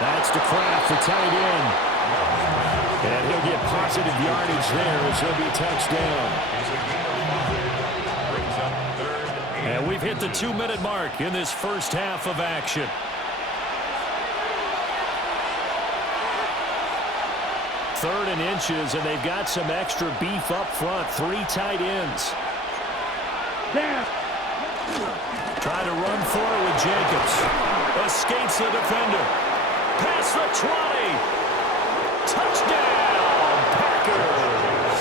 That's to Kraft, the tight end. And he'll get positive yardage there as he'll be touched down. And we've hit the 2-minute mark in this first half of action. Third and inches, and they've got some extra beef up front. 3 tight ends. Trying to run for it with Jacobs. Escapes the defender. Past the 20. Touchdown, Packers.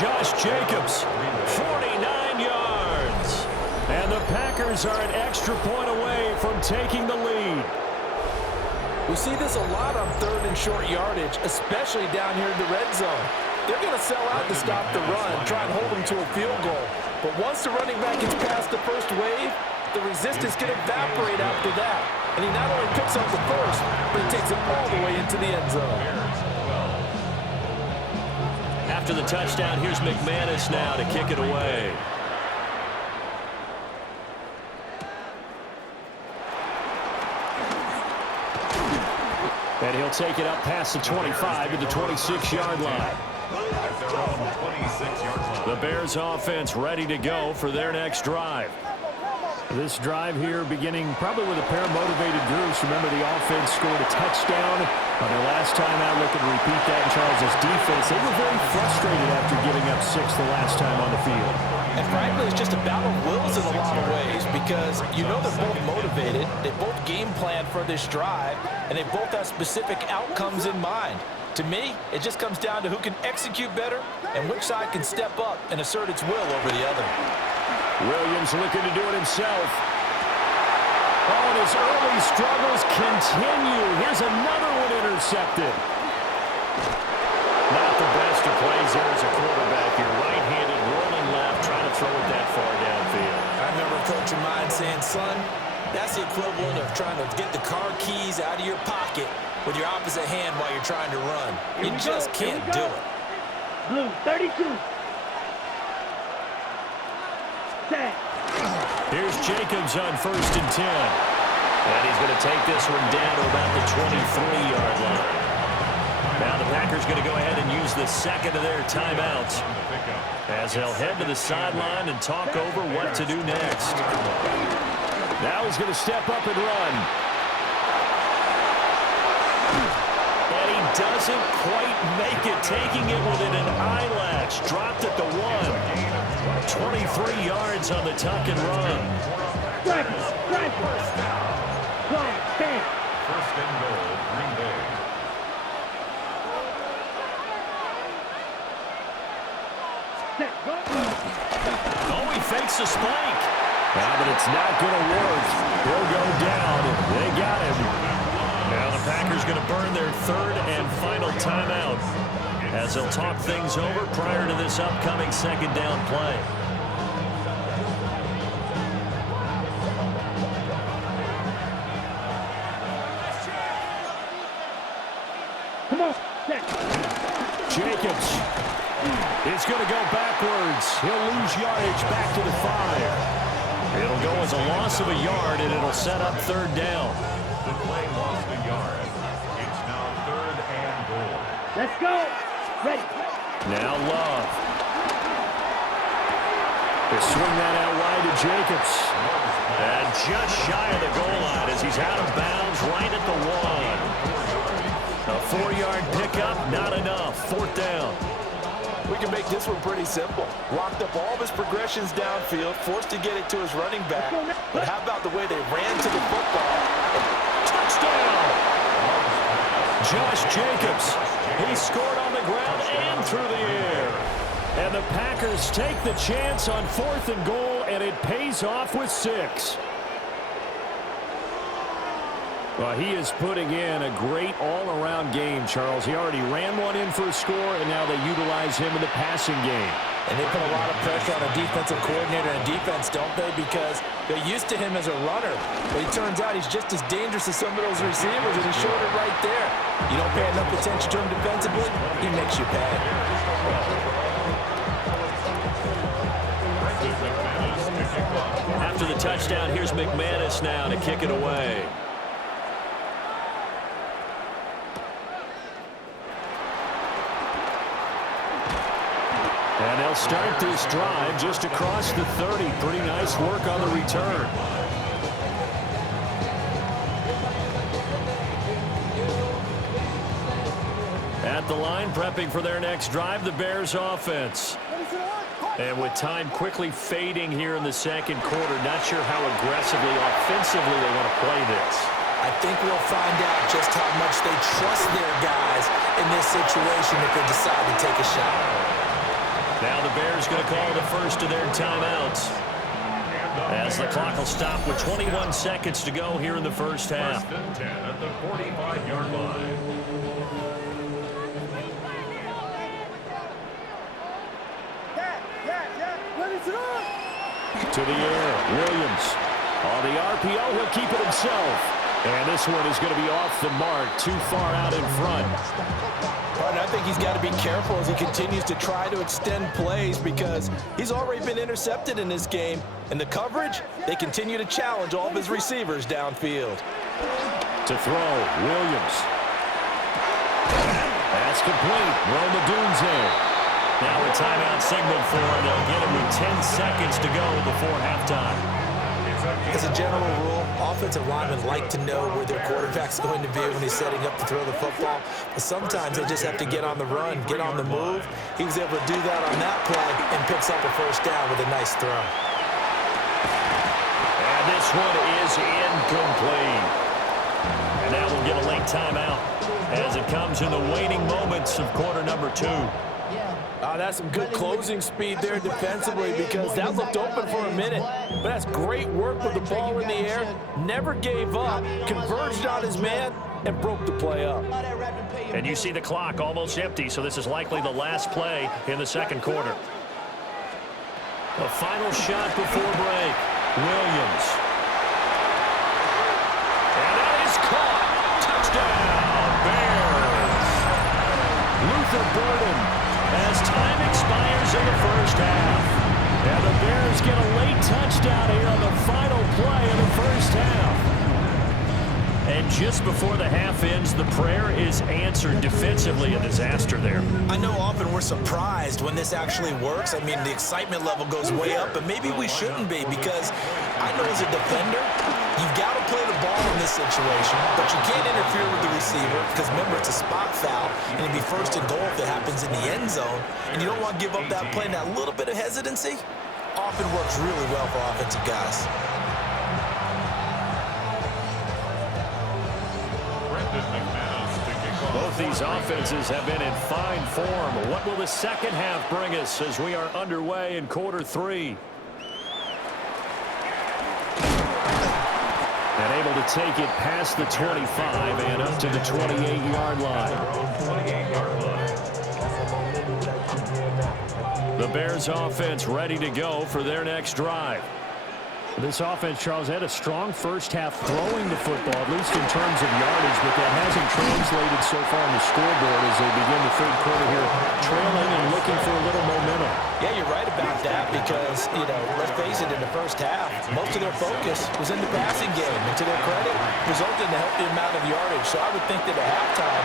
Josh Jacobs, 49 yards. And the Packers are an extra point away from taking the lead. We see this a lot on third and short yardage, especially down here in the red zone. They're going to sell out to stop the run, try and hold them to a field goal. But once the running back gets past the first wave, the resistance can evaporate after that. And he not only picks up the first, but he takes it all the way into the end zone. After the touchdown, here's McManus now to kick it away. And he'll take it up past the 25 to the 26-yard line. The Bears offense ready to go for their next drive. This drive here beginning probably with a pair of motivated groups. Remember, the offense scored a touchdown on their last time out. Looking to repeat that in Charles' defense. They were very frustrated after giving up 6 the last time on the field. And frankly, it's just a battle of wills in a lot of ways because you know they're both motivated. They both game plan for this drive, and they both have specific outcomes in mind. To me, it just comes down to who can execute better and which side can step up and assert its will over the other. Williams looking to do it himself. Oh, and his early struggles continue. Here's another one intercepted. Not the best of plays there as a quarterback. You're right-handed, rolling left, trying to throw it that far downfield. I remember a coach of mine saying, son, that's the equivalent of trying to get the car keys out of your pocket with your opposite hand while you're trying to run. You just can't do it. Blue, 32. Here's Jacobs on 1st and 10. And he's going to take this one down to about the 23-yard line. Now the Packers going to go ahead and use the second of their timeouts as they'll head to the sideline and talk over what to do next. Now he's going to step up and run. And he doesn't quite make it, taking it within an eyelash. Dropped at the 1. 23 yards on the tuck and run. First and goal, Green Bay. Oh, he fakes a spike. But it's not going to work. He'll go down. They got him. Now the Packers going to burn their 3rd and final timeout as they'll talk things over prior to this upcoming 2nd down play. Come on, Jacobs is going to go backwards. He'll lose yardage back to the 5. It'll go as a loss of a yard, and it'll set up 3rd down. The play lost a yard. It's now 3rd and goal. Let's go. Ready. Now Love. They swing that out wide to Jacobs. And just shy of the goal line as he's out of bounds right at the 1. A 4-yard pickup, not enough. 4th down. We can make this one pretty simple. Locked up all of his progressions downfield, forced to get it to his running back. But how about the way they ran to the football? Touchdown! Josh Jacobs. He scored on the ground and through the air. And the Packers take the chance on 4th and goal, and it pays off with 6. Well, he is putting in a great all-around game, Charles. He already ran one in for a score, and now they utilize him in the passing game. And they put a lot of pressure on a defensive coordinator and defense, don't they? Because they're used to him as a runner. But it turns out he's just as dangerous as some of those receivers, and he showed it right there. You don't pay enough attention to him defensively, he makes you pay. After the touchdown, here's McManus now to kick it away. They'll start this drive just across the 30. Pretty nice work on the return. At the line, prepping for their next drive, the Bears offense. And with time quickly fading here in the second quarter, not sure how aggressively, offensively they want to play this. I think we'll find out just how much they trust their guys in this situation if they decide to take a shot. Now the Bears going to call the first of their timeouts, as the clock will stop with 21 seconds to go here in the first half. First and 10 at the 45-yard line. To the air, Williams. On the RPO, he'll keep it himself. And this one is going to be off the mark, too far out in front. But I think he's got to be careful as he continues to try to extend plays because he's already been intercepted in this game. And the coverage, they continue to challenge all of his receivers downfield. To throw, Williams. That's complete. Romadunze. Now a timeout signal for him. They'll get him with 10 seconds to go before halftime. As a general rule, offensive linemen like to know where their quarterback's going to be when he's setting up to throw the football. But sometimes they just have to get on the run, get on the move. He was able to do that on that play and picks up a first down with a nice throw. And this one is incomplete. And now we'll get a late timeout as it comes in the waning moments of quarter number 2. That's some good closing speed there defensively because that looked open for a minute. But that's great work with the ball in the air. Never gave up, converged on his man, and broke the play up. And you see the clock almost empty, so this is likely the last play in the second quarter. The final shot before break. Williams. And that is caught. Touchdown, Bears. Luther Burden. As time expires in the first half. And the Bears get a late touchdown here on the final play of the first half. And just before the half ends, the prayer is answered. Defensively, a disaster there. I know often we're surprised when this actually works. I mean, the excitement level goes way up, but maybe we shouldn't be because I know as a defender, you've got to play the ball in this situation, but you can't interfere with the receiver because, remember, it's a spot foul, and it'd be first and goal if it happens in the end zone, and you don't want to give up that play. And that little bit of hesitancy often works really well for offensive guys. Both these offenses have been in fine form. What will the second half bring us as we are underway in quarter 3? And able to take it past the 25 and up to the 28-yard line. The Bears offense ready to go for their next drive. This offense, Charles, had a strong first half throwing the football, at least in terms of yardage, but that hasn't translated so far on the scoreboard as they begin the third quarter here, trailing and looking for a little momentum. Yeah, you're right about that because, let's face it, in the first half, most of their focus was in the passing game. And to their credit, resulted in a healthy amount of yardage. So I would think that at halftime,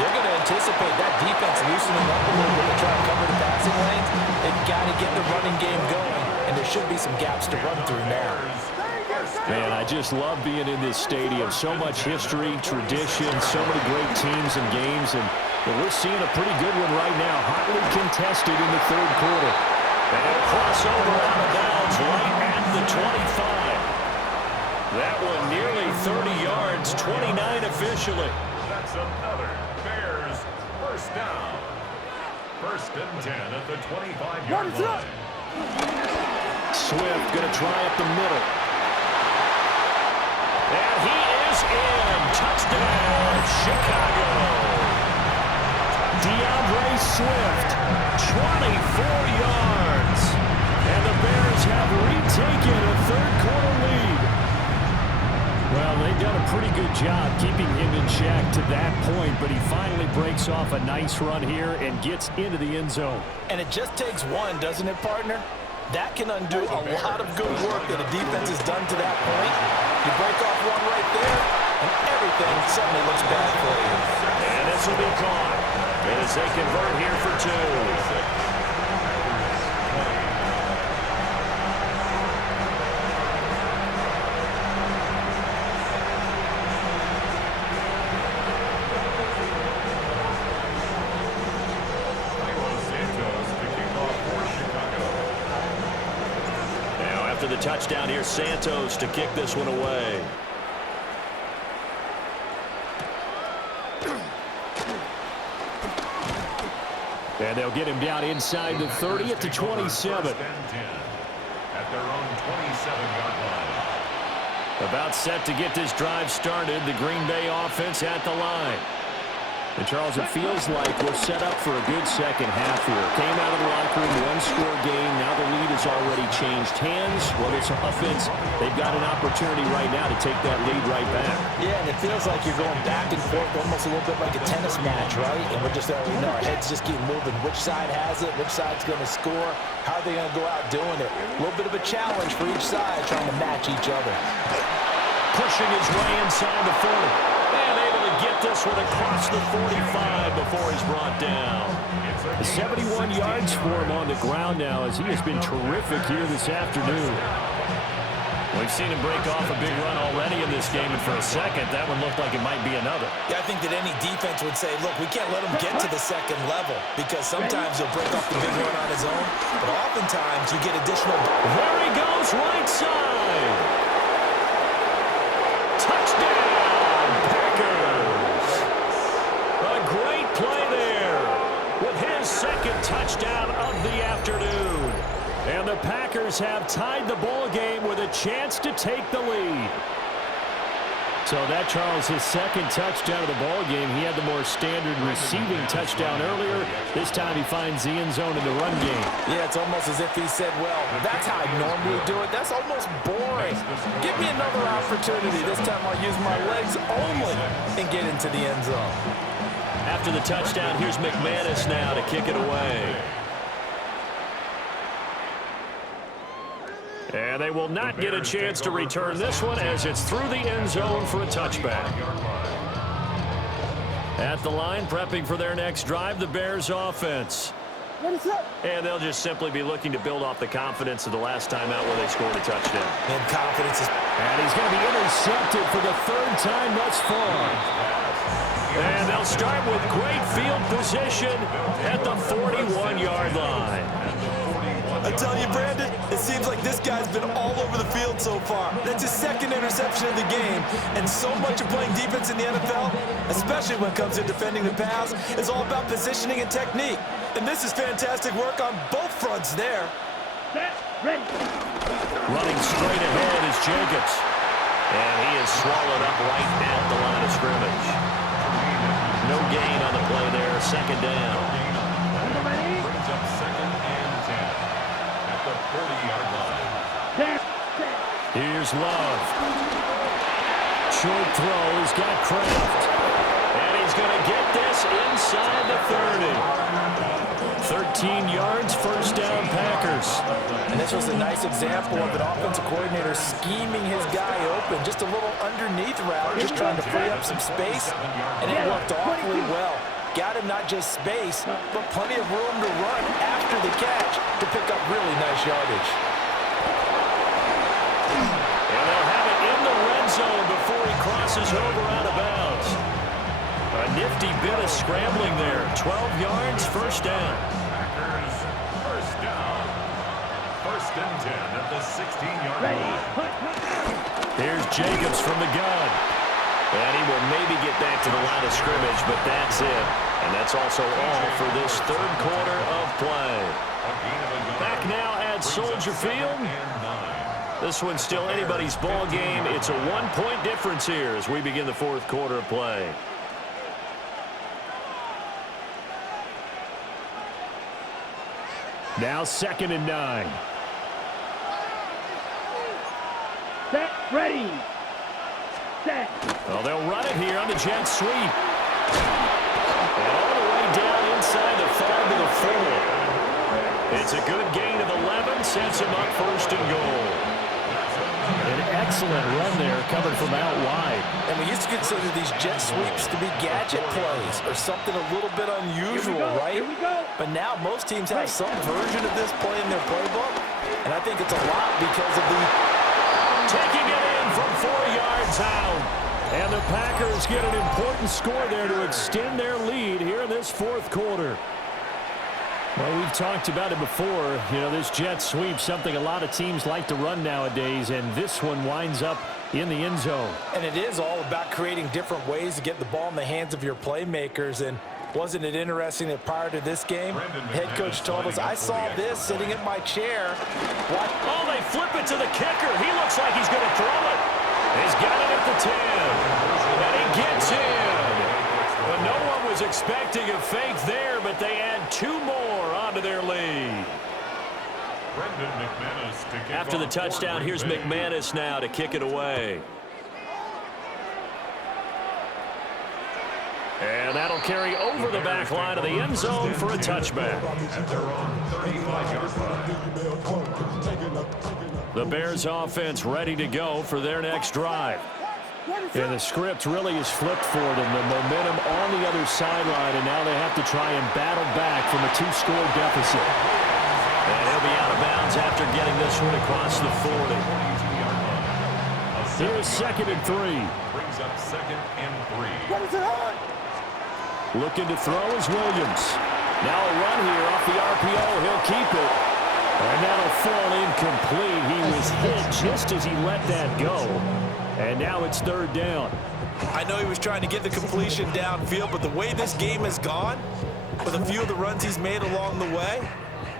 they're going to anticipate that defense loosening up a little bit to try to cover the passing lanes. They've got to get the running game going, and there should be some gaps to run through now. Man, I just love being in this stadium. So much history, tradition, so many great teams and games, and we're seeing a pretty good one right now, hotly contested in the third quarter. And a crossover out of bounds right at the 25. That one nearly 30 yards, 29 officially. That's another Bears first down. First and 10 at the 25-yard line. Swift going to try up the middle. And he is in. Touchdown, Chicago. DeAndre Swift, 24 yards. And the Bears have retaken a third-quarter lead. Well, they've done a pretty good job keeping him in check to that point, but he finally breaks off a nice run here and gets into the end zone. And it just takes one, doesn't it, partner? That can undo a lot of good work that a defense has done to that point. You break off one right there, and everything suddenly looks bad for you. And this will be caught as they convert here for 2. touchdown here. Santos to kick this one away. And they'll get him down inside the 30 at the 27. At their own 27-yard line. About set to get this drive started. The Green Bay offense at the line. And, Charles, it feels like we're set up for a good second half here. Came out of the locker room, one-score game. Now the lead has already changed hands. Well, this offense, they've got an opportunity right now to take that lead right back. Yeah, and it feels like you're going back and forth almost a little bit like a tennis match, right? And we're just there, we know our heads just keep moving. Which side has it? Which side's going to score? How are they going to go out doing it? A little bit of a challenge for each side trying to match each other. Pushing his way inside the 40. And able to get this one across the 45 before he's brought down. 71 yards for him on the ground now as he has been terrific here this afternoon. We've seen him break off a big run already in this game, and for a second, that one looked like it might be another. Yeah, I think that any defense would say, look, we can't let him get to the second level because sometimes he'll break off the big run on his own, but oftentimes you get additional. There he goes, right side. Touchdown, Packers. A great play there with his second touchdown of the afternoon. And the Packers have tied the ball game with a chance to take the lead. So that, Charles, his second touchdown of the ball game. He had the more standard receiving touchdown earlier. This time he finds the end zone in the run game. Yeah, it's almost as if he said, well, that's how I normally do it. That's almost boring. Give me another opportunity. This time I'll use my legs only and get into the end zone. After the touchdown, here's McManus now to kick it away. And they will not get a chance to return this one as it's through the end zone for a touchback. At the line, prepping for their next drive, the Bears offense. And they'll just simply be looking to build off the confidence of the last time out where they scored a touchdown. And confidence is... And he's going to be intercepted for the third time thus far. And they'll start with great field position at the 41-yard line. I tell you, Brandon, it seems like this guy's been all over the field so far. That's his second interception of the game. And so much of playing defense in the NFL, especially when it comes to defending the pass, is all about positioning and technique. And this is fantastic work on both fronts there. Ready. Running straight ahead is Jacobs. And he is swallowed up right at the line of scrimmage. No gain on the play there, second down. Brings up second and 10 at the 40-yard line. Here's Love. Short throw, he's got Kraft. And he's going to get this inside the 30. 13 yards, first down Packers. And this was a nice example of an offensive coordinator scheming his guy open. Just a little underneath route, just trying to free up some space. And it worked awfully well. Got him not just space, but plenty of room to run after the catch to pick up really nice yardage. And they'll have it in the red zone before he crosses over out of bounds. A nifty bit of scrambling there. 12 yards, first down. Packers, first down. First and 10 at the 16-yard line. Here's Jacobs from the gun. And he will maybe get back to the line of scrimmage, but that's it. And that's also all for this third quarter of play. Back now at Soldier Field. This one's still anybody's ball game. It's a one-point difference here as we begin the fourth quarter of play. Now second and 9. Set. Ready. Set. Well, they'll run it here on the jet sweep. And all the way down inside the 5 to the 4. It's a good gain of 11, sets him up first and goal. An excellent run there coming from out wide. And we used to consider these jet sweeps to be gadget plays or something a little bit unusual, right? Here we go. But now most teams have some version of this play in their playbook. And I think it's a lot because of the... Taking it in from 4 yards out. And the Packers get an important score there to extend their lead here in this fourth quarter. Well, we've talked about it before. You know, this jet sweep, something a lot of teams like to run nowadays, and this one winds up in the end zone. And it is all about creating different ways to get the ball in the hands of your playmakers. And wasn't it interesting that prior to this game, head coach told us, I saw this sitting in my chair. What? Oh, they flip it to the kicker. He looks like he's going to throw it. He's got it at the 10. And he gets in. But no one was expecting a fake there, but they add 2 more onto their lead. After the touchdown, here's McManus now to kick it away. And that'll carry over the back line of the end zone for a touchback. At their own 35-yard line. The Bears offense ready to go for their next drive. And the script really is flipped for them. The momentum on the other sideline, and now they have to try and battle back from a 2-score deficit. And he'll be out of bounds after getting this one across the 40. Here's 2nd and 3. Brings up 2nd and 3. Looking to throw is Williams. Now a run here off the RPO. He'll keep it. And that'll fall incomplete. He was hit just as he let that go. And now it's 3rd down. I know he was trying to get the completion downfield, but the way this game has gone, with a few of the runs he's made along the way,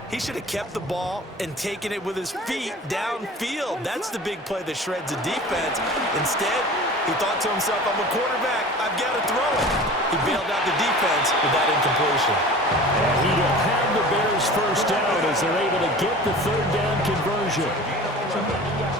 he should have kept the ball and taken it with his feet downfield. That's the big play that shreds a defense. Instead, he thought to himself, I'm a quarterback, I've got to throw it. He bailed out the defense with that incompletion. And he will have the Bears first down as they're able to get the 3rd down conversion.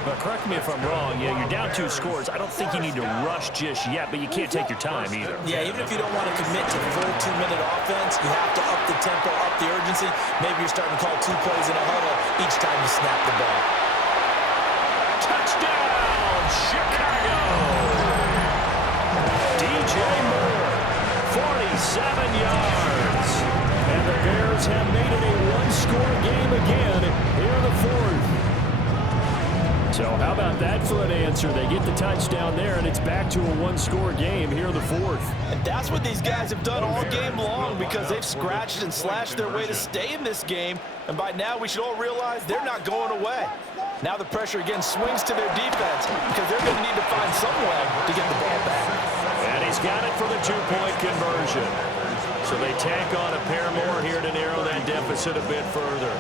But correct me if I'm wrong, you're down 2 scores. I don't think you need to rush just yet, but you can't take your time either. Yeah, even if you don't want to commit to full 2-minute offense, you have to up the tempo, up the urgency. Maybe you're starting to call 2 plays in a huddle each time you snap the ball. Touchdown, Chicago! DJ Moore, 47 yards. And the Bears have made it a 1-score game again here in the 4th. So how about that for an answer? They get the touchdown there, and it's back to a 1-score game here in the 4th. And that's what these guys have done all game long because they've scratched and slashed their way to stay in this game. And by now, we should all realize they're not going away. Now the pressure again swings to their defense because they're going to need to find some way to get the ball back. And he's got it for the 2-point conversion. So they tack on a pair more here to narrow that deficit a bit further.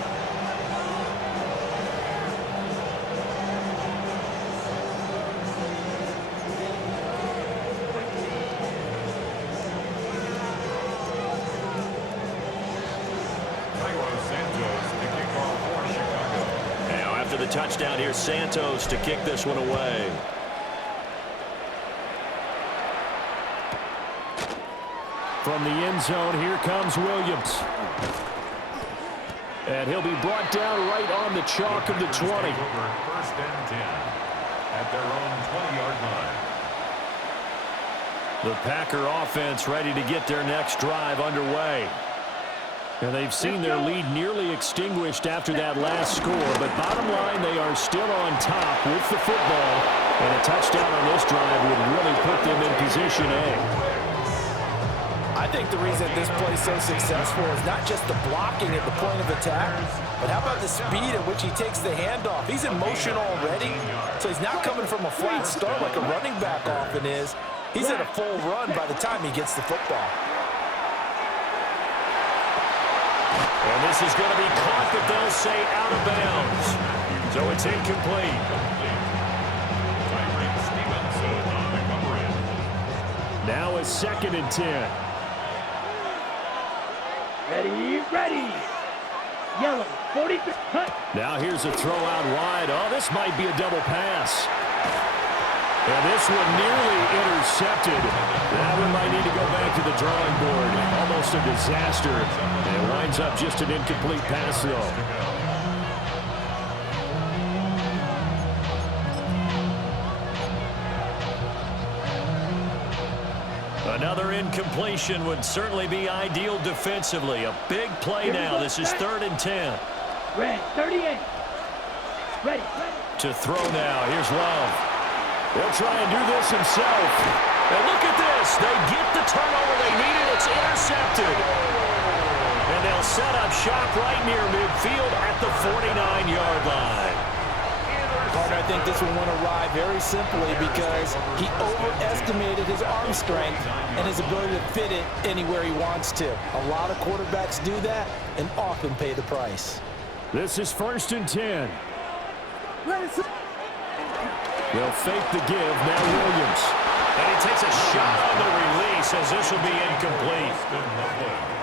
The touchdown here, Santos to kick this one away. From the end zone, here comes Williams. And he'll be brought down right on the chalk of the 20. 1st and 10 at their own 20-yard line. The Packer offense ready to get their next drive underway. And they've seen their lead nearly extinguished after that last score. But bottom line, they are still on top with the football. And a touchdown on this drive would really put them in position A. I think the reason this play is so successful is not just the blocking at the point of attack, but how about the speed at which he takes the handoff? He's in motion already, so he's not coming from a flat start like a running back often is. He's at a full run by the time he gets the football. And this is going to be caught, but they'll say out of bounds. So it's incomplete. Now a 2nd and 10. Ready. Yellow, 43, cut. Now here's a throw out wide. Oh, this might be a double pass. And this one nearly intercepted. That one might need to go back to the drawing board. Almost a disaster. And it winds up just an incomplete pass, though. Another incompletion would certainly be ideal defensively. A big play now. This is 3rd and 10. Red, 38. Ready. To throw now. Here's Love. He'll try and do this himself. And look at this. They get the turnover they needed. It's intercepted. And they'll set up shop right near midfield at the 49-yard line. I think this one went awry very simply because he overestimated his arm strength and his ability to fit it anywhere he wants to. A lot of quarterbacks do that and often pay the price. This is 1st and 10. They'll fake the give. Now Williams. And he takes a shot on the release as this will be incomplete.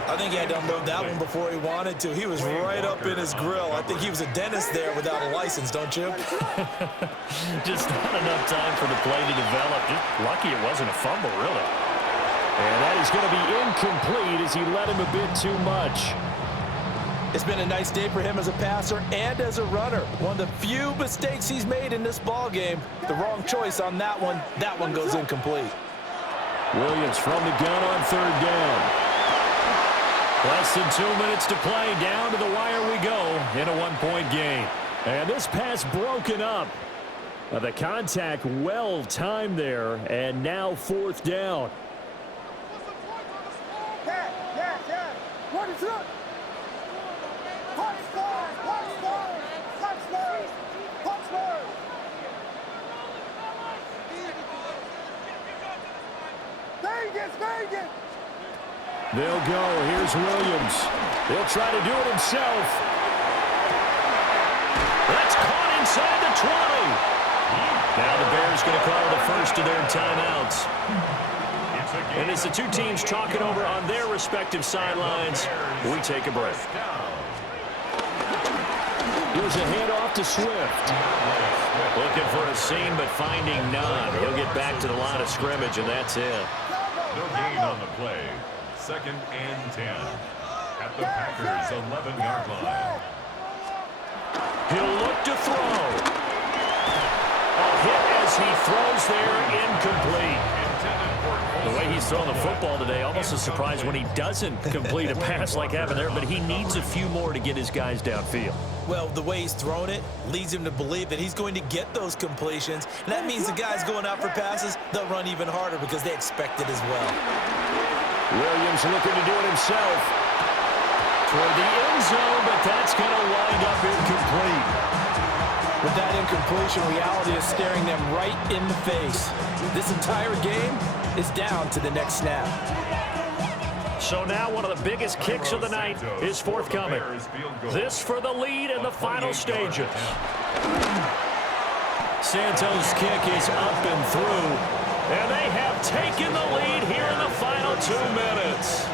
I think he had to unload that one before he wanted to. He was right up in his grill. I think he was a dentist there without a license, don't you? Just not enough time for the play to develop. Just lucky it wasn't a fumble, really. And that is going to be incomplete as he led him a bit too much. It's been a nice day for him as a passer and as a runner. One of the few mistakes he's made in this ball game. The wrong choice on that one. That one goes incomplete. Williams from the gun on 3rd down. Less than 2 minutes to play. Down to the wire we go in a 1-point game. And this pass broken up. The contact well timed there. And now 4th down. What is up? Vegas! They'll go. Here's Williams. He'll try to do it himself. That's caught inside the 20. Now the Bears going to call the first of their timeouts. And as the two teams talking over on their respective sidelines, we take a break. Here's a handoff to Swift. Looking for a seam, but finding none. He'll get back to the line of scrimmage, and that's it. No gain on the play. 2nd and 10 at the Packers' 11-yard line. He'll look to throw. A hit as he throws there, incomplete. The way he's throwing the football today, almost a surprise when he doesn't complete a pass like happened there, but he needs a few more to get his guys downfield. Well, the way he's thrown it leads him to believe that he's going to get those completions. And that means the guys going out for passes, they'll run even harder because they expect it as well. Williams looking to do it himself. Toward the end zone, but that's going to wind up incomplete. With that incompletion, reality is staring them right in the face. This entire game is down to the next snap. So now one of the biggest kicks of the night is forthcoming. This for the lead in the final stages. Santos' kick is up and through. And they have taken the lead here in the final 2 minutes.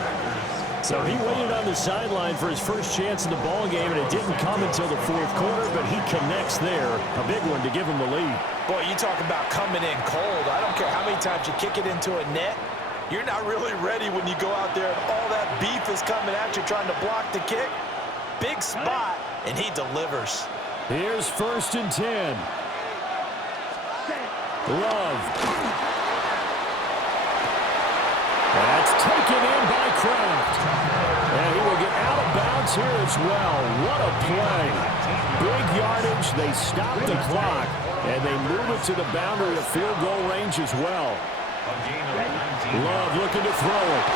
So he waited on the sideline for his first chance in the ball game, and it didn't come until the 4th quarter, but he connects there. A big one to give him the lead. Boy, you talk about coming in cold. I don't care how many times you kick it into a net. You're not really ready when you go out there and all that beef is coming at you trying to block the kick. Big spot, and he delivers. Here's 1st and 10. Love. That's taken in by Kraft. And he will get out of bounds here as well. What a play. Big yardage. They stop the clock, and they move it to the boundary of field goal range as well. Love looking to throw it.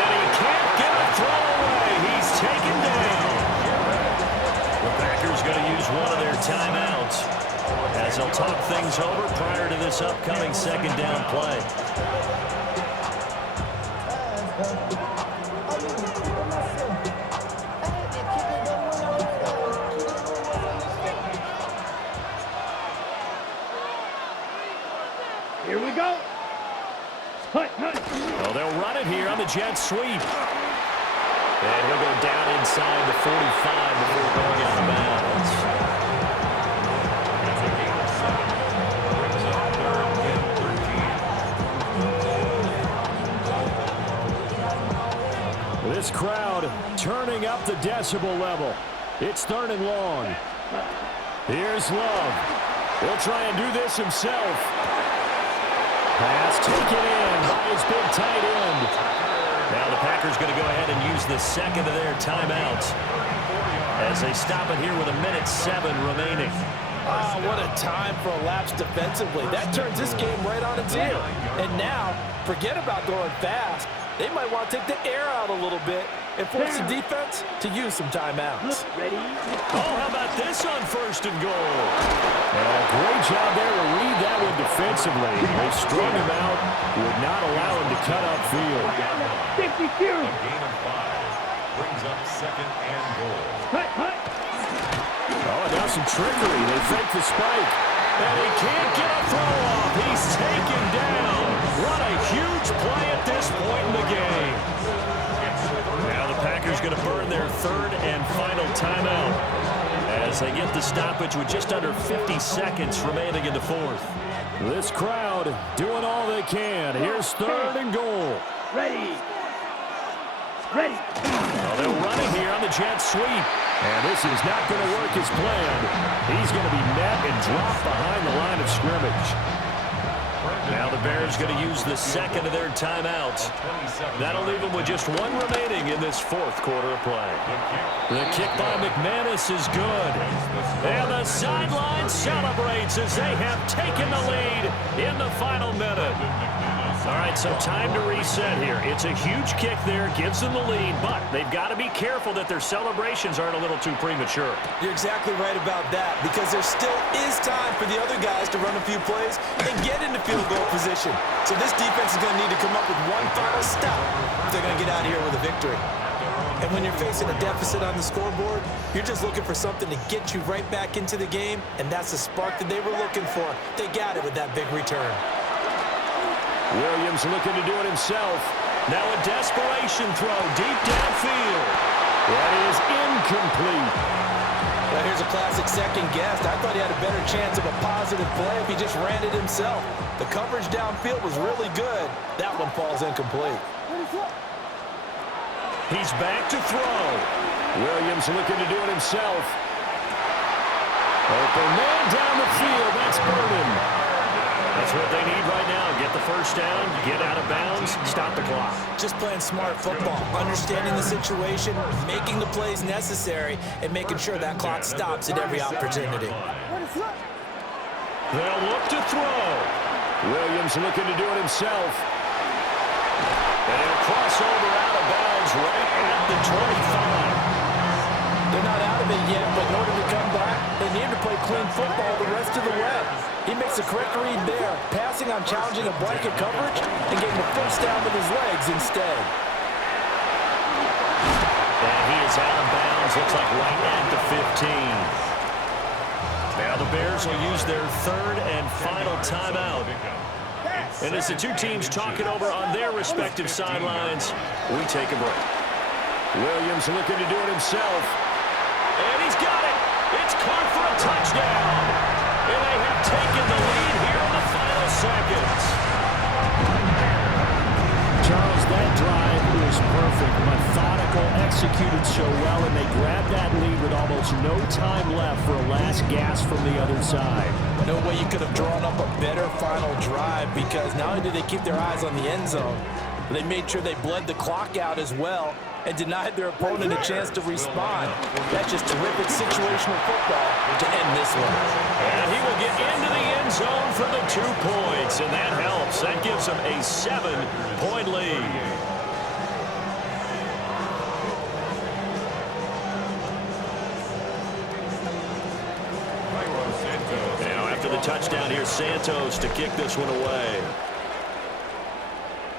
And he can't get a throw away. He's taken down. The Packers going to use one of their timeouts as they'll talk things over prior to this upcoming 2nd down play. Here we go. Hut. Well, they'll run it here on the jet sweep. And he'll go down inside the 45 before going out of bounds. This crowd turning up the decibel level. It's 3rd and long. Here's Love. He'll try and do this himself. Pass taken in by his big tight end. Now the Packers going to go ahead and use the 2nd of their timeouts as they stop it here with 1:07 remaining. Oh, what a time for a lapse defensively. That turns this game right on its ear. And now, forget about going fast. They might want to take the air out a little bit and force the defense to use some timeouts. Ready? Oh, how about this on 1st and goal? Great job there to read that one defensively. They strung him out, would not allow him to cut upfield. 52. A gain of 5 brings up 2nd and goal. Hut, hut. Oh, now some trickery. They fake the spike. And he can't get a throw off. He's taken down. What a huge play at this point in the game. Now the Packers going to burn their 3rd and final timeout as they get the stoppage with just under 50 seconds remaining in the 4th. This crowd doing all they can. Here's 3rd and goal. Ready. Ready. Well, they'll run it here on the jet sweep. And this is not going to work as planned. He's going to be met and dropped behind the line of scrimmage. Now the Bears going to use the 2nd of their timeouts. That'll leave them with just 1 remaining in this 4th quarter of play. The kick by McManus is good. And the sideline celebrates as they have taken the lead in the final minute. All right, so time to reset here. It's a huge kick there, gives them the lead, but they've got to be careful that their celebrations aren't a little too premature. You're exactly right about that, because there still is time for the other guys to run a few plays and get into field goal position. So this defense is going to need to come up with one final stop if they're going to get out of here with a victory. And when you're facing a deficit on the scoreboard, you're just looking for something to get you right back into the game, and that's the spark that they were looking for. They got it with that big return. Williams looking to do it himself. Now a desperation throw deep downfield. That is incomplete. Well, here's a classic second guess. I thought he had a better chance of a positive play if he just ran it himself. The coverage downfield was really good. That one falls incomplete. He's back to throw. Williams looking to do it himself. Open man down the field. That's Burden. That's what they need right now. Get the 1st down, get out of bounds, stop the clock. Just playing smart football, understanding the situation, making the plays necessary, and making sure that clock stops at every opportunity. They'll look to throw. Williams looking to do it himself. And he'll cross over out of bounds right at the 25. They're not out of it yet, but in order to come back, they need to play clean football the rest of the way. He makes the correct read there, passing on challenging a blanket coverage and getting the 1st down with his legs instead. And he is out of bounds, looks like right at the 15. Now the Bears will use their 3rd and final timeout. And as the two teams talk it over on their respective sidelines, we take a break. Williams looking to do it himself. And he's got it. It's caught for a touchdown. And they have taken the lead here in the final seconds. Charles, that drive was perfect. Methodical, executed so well, and they grabbed that lead with almost no time left for a last gasp from the other side. No way you could have drawn up a better final drive, because not only did they keep their eyes on the end zone, but they made sure they bled the clock out as well and denied their opponent a chance to respond. That's just terrific situational football to end this one. And he will get into the end zone for the 2 points, and that helps. That gives him a 7-point lead. Now after the touchdown, here's Santos to kick this one away.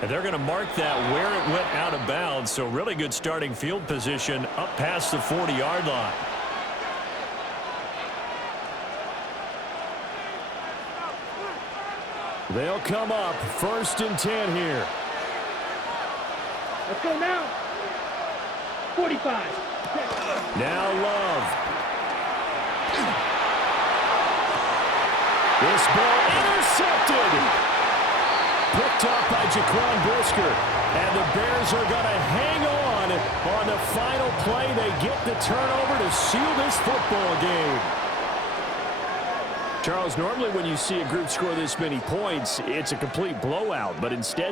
And they're going to mark that where it went out of bounds, so really good starting field position up past the 40-yard line. They'll come up 1st and 10 here. Let's go now. 45. Now Love. This ball intercepted. Picked up by Jaquan Brisker. And the Bears are going to hang on the final play. They get the turnover to seal this football game. Charles, normally when you see a group score this many points, it's a complete blowout. But instead,